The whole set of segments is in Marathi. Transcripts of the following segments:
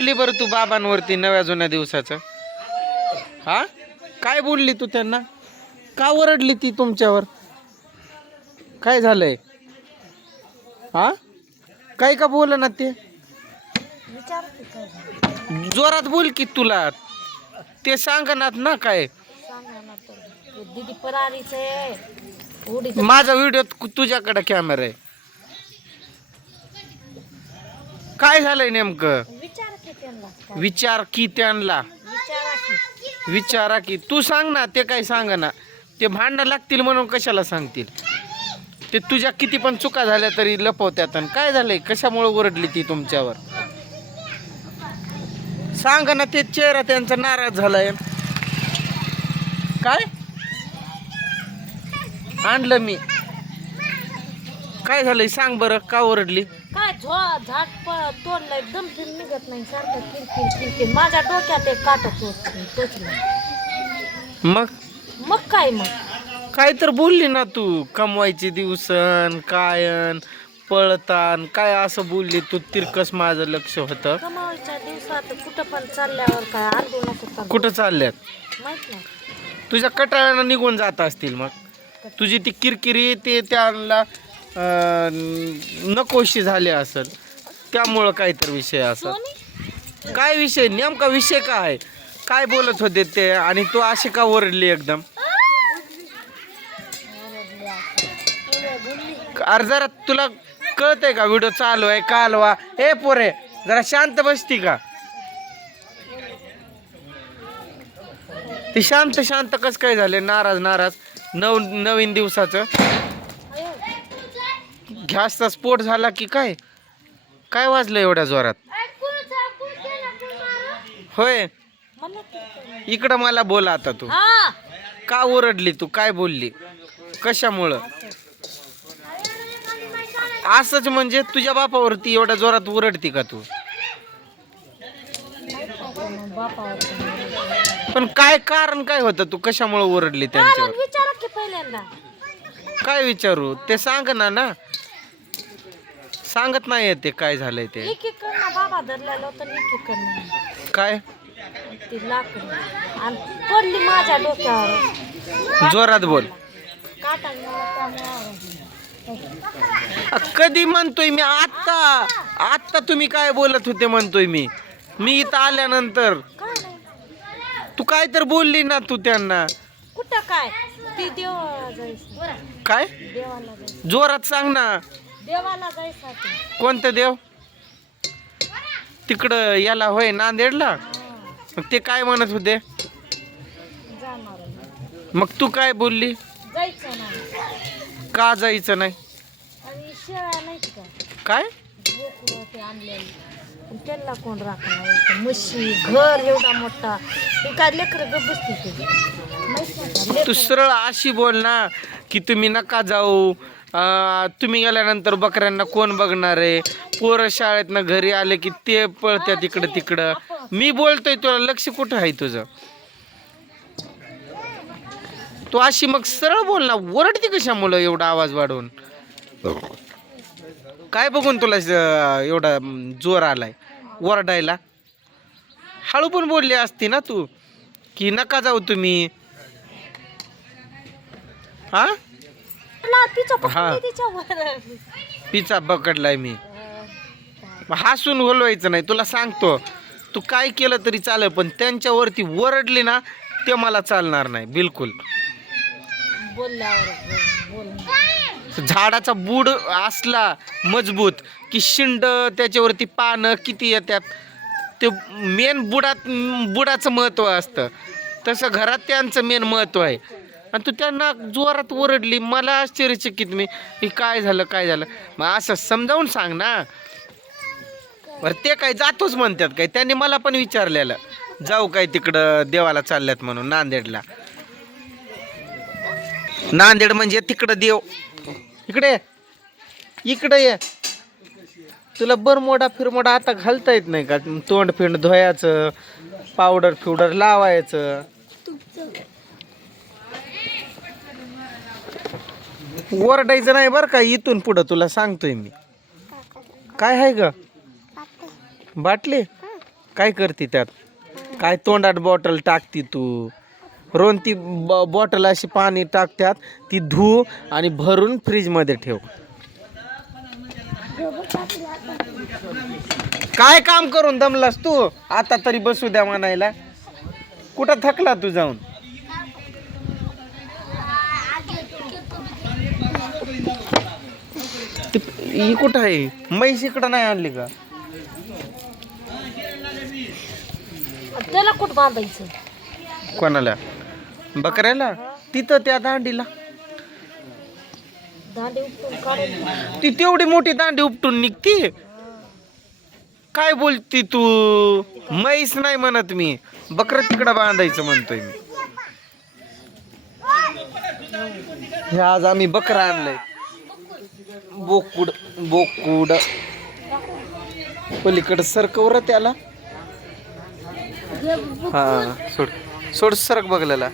ओरडली बरं तू बाबांवरती नव्या जुन्या दिवसाचं? हा, काय बोलली तू त्यांना? का ओरडली ती तुमच्यावर? काय झालंय? हा, काय का बोल ना ते? जोरात बोल की, तुला ते सांगणार ना काय? दीदी परारीच आहे. माझा व्हिडिओ तुझ्याकडे कॅमेरा आहे. काय झालंय नेमकं? विचार की त्यांना, विचारा की. तू सांग ना, ते काय सांग ना. ते भांडणं लागतील म्हणून कशाला सांगतील? ते तुझ्या किती पण चुका झाल्या तरी लपवत्यात. काय झालंय? कशामुळे ओरडली ती तुमच्यावर? सांग ना. ते चेहरा त्यांचा नाराज झालाय. काय आणलं मी? काय झालंय सांग बरं, का ओरडली? काय झाड तोडलंय, दमफिर निघत नाही, सारखं किरकिर किरकिर. माझ्या डोक्यात एक काटा टोचलं. मग काय काय तर बोलली ना तू, कमवायची दिवसन कायन पळतान काय असं बोलली तू. तिरकस माझं लक्ष होतं. कमावच्या दिवसात कुठं पण चालल्यावर काय आंदोलन नको. कुठं चालल्यात? माहित नाही. तुझ्या कटाळ्यानं निघून जात असतील. मग तुझी ती किरकिरी ते त्यांना नकोशी झाली असेल, त्यामुळं काहीतरी विषय असा. काय विषय नेमका? विषय काय? काय बोलत होते ते आणि तू अशी का ओरडली एकदम? अरे जरा तुला कळतंय का व्हिडिओ चालू आहे? कालवा हे पोरे, जरा शांत बसती का? ती शांत शांत कस काय झाले? नाराज नवीन दिवसाचं गॅसचा स्फोट झाला की काय? काय वाजलं एवढ्या जोरात? होय, इकडं मला बोल आता. तू का ओरडली? तू काय बोलली? कशामुळं? असंच म्हणजे तुझ्या बापावरती एवढ्या जोरात ओरडती का तू? पण काय कारण काय होतं? तू कशामुळे ओरडली त्यांच्यावर? विचारा की पहिल्यांदा. काय विचारू? ते सांग ना. सांगत नाही ते काय झालंय ते. बाबा धरलेलं होतं. काय ती लाकडी आणि पडली माझ्या डोक्यावर. जोरात बोल. काटा कधी म्हणतोय मी? आत्ता तुम्ही काय बोलत होते म्हणतोय मी इथं आल्यानंतर. तू काय तर बोलली ना तू त्यांना. कुठं काय? ती देवाला जायचं. काय? देवाला जायचं. जोरात सांग ना. देवाला जायचं. कोणतं देव? तिकडं याला होय, नांदेडला. मग ते काय म्हणत होते? मग तू काय बोलली? जायचं नाही. का जायचं नाही? आणि शेळ्या नाही का? काय बोकडं ते आणलेली, त्यांना कोण राखणार? म्हशी, घर एवढा मोठा, ते काय लेकरं गप बसते. तू सरळ अशी बोल ना की तुम्ही नका जाऊ. तुम्ही गेल्यानंतर बकऱ्यांना कोण बघणार आहे? पोरं शाळेतनं घरी आले की ते पळत्यात इकडं तिकडं. मी बोलतोय, तुला लक्ष कुठं आहे तुझं? तू अशी मग सरळ बोल ना. ओरडती कशामुळं एवढा आवाज वाढवून? काय बघून तुला एवढा जोर आलाय ओरडायला? हळू पण बोलली असती ना तू की नका जाऊ तुम्ही. हा, पिचा पकडलाय मी. हसून बोलवायचं नाही. तुला सांगतो, तू काय केलं तरी चालेल, पण त्यांच्यावरती ओरडली ना ते मला चालणार नाही बिलकुल. झाडाचा बुड असला मजबूत की शिंड त्याच्यावरती पानं किती येतात, ते मेन बुडाचं महत्व असतं. तसं घरात त्यांचं मेन महत्व आहे. आणि तू त्यांना जोरात ओरडली. मला आश्चर्यचकित मी काय झालं. मग असं समजावून सांग ना. बरं, ते काय जातोच म्हणतात काय? त्यांनी मला पण विचारलेलं, जाऊ काय तिकडं देवाला चालल्यात म्हणून नांदेडला. नांदेड म्हणजे तिकडं देव. इकडे ये. तुला बरमोडा फिरमोडा आता घालता येत नाही का? तोंड फिंड धुवायचं, पावडर फिवडर लावायचं. ओरडायचं नाही बरं का इथून पुढं, तुला सांगतोय मी. काय आहे ग? बाटली? काय करते त्यात? काय तोंडात बॉटल टाकती तू? रोन ती बॉटल अशी पाणी टाकत्यात, ती धू आणि भरून फ्रीजमध्ये ठेव. काय काम करून दमलास तू? आता तरी बसू द्या म्हणायला. कुठं थकला तू जाऊन? ही कुठं आहे? म्हैस इकडं नाही आणली का? त्याला कुठं बांधायचं? कोणाला? बकऱ्याला? तिथं त्या दांडीला. दांडे उपटून काढून ती तेवढी मोठी दांडी उपटून निघती? काय बोलती तू? म्हैस नाही म्हणत मी, बकरं तिकडं बांधायचं म्हणतोय मी. हे आज आम्ही बकरा आणलंय. बोकुड बोकुड पलीकडं सरकवर त्याला. हा सोड सोड सरक बघलेला.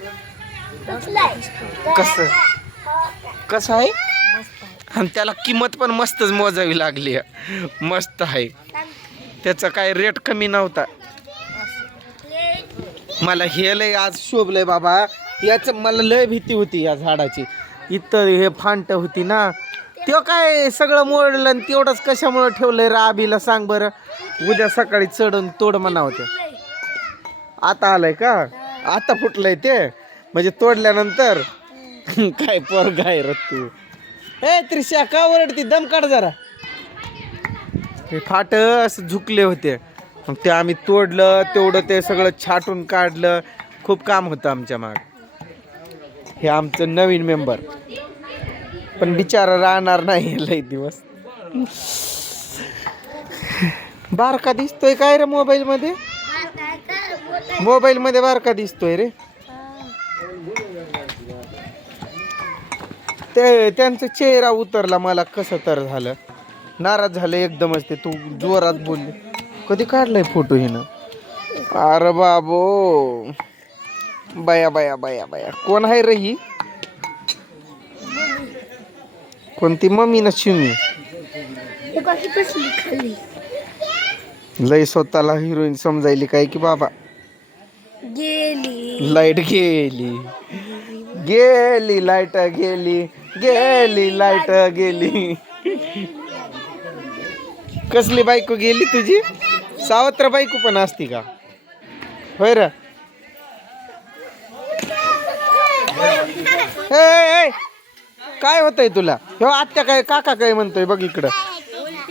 कसं कसं आहे? आणि त्याला किंमत पण मस्तच मोजावी लागली. मस्त आहे. त्याचा काय रेट कमी नव्हता. मला हे लय आज शोभलंय बाबा. याच मला लय भीती होती या झाडाची. इथं हे फांट होती ना, ते काय सगळं मोडलं आणि तेवढंच कशामुळे ठेवलंय राबीला सांग बरं. उद्या सकाळी चढून तोड म्हणावं ते. आता आलंय का? आता फुटलंय ते म्हणजे तोडल्यानंतर. काय पोरगा आहे रे तू. ए त्रिशा का ओरडती? दम काढ जरा. हे फाट असं झुकले होते, मग ते आम्ही तोडलं. तेवढं ते सगळं छाटून काढलं. खूप काम होतं आमच्या माग. हे आमचं नवीन मेंबर पण बिचारा राहणार नाही लय दिवस. बारका दिसतोय काय रे मोबाईल मध्ये? मोबाईल मध्ये बारका दिसतोय रे. ते त्यांचा चेहरा उतरला. मला कसं तर झालं, नाराज झालं एकदमच. ते तू जोरात बोलली. कधी काढलाय फोटो हिनं? अरे बाबो, बया बया बया बया. कोण आहे रे ही? कोणती? मम्मी ना शिमी? लय स्वतःला हिरोईन समजायली काय की बाबा. गेली लाईट गेली गेली लाईट गेली गेली लाईट गेली. कसली बायको गेली तुझी? सावत्र बायको पण असती का? होय रे. काय होतंय तुला? हो आत्या काय काका काय म्हणतोय बघ इकडं.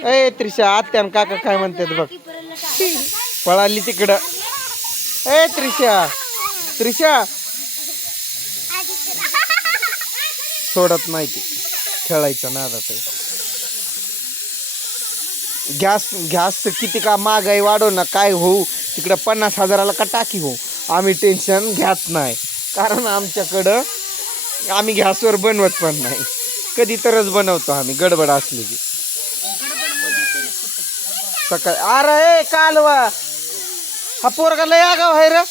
ए त्रिशा, आत्या आणि काका काय म्हणतात बघ. पळाली तिकडं. ए त्रिशा, त्रिशा सोडत नाही ती. खेळायचं नादात. गॅस तर किती का महागाई वाढव ना काय होऊ तिकडं 50,000ला का टाकी हो. आम्ही टेन्शन घेत नाही, कारण आमच्याकडं आम्ही गॅसवर बनवत पण नाही. कधी तरच बनवतो आम्ही गडबड असली की. सकाळी अरे कालवा हा पोरगा लय आगाव आहे रे.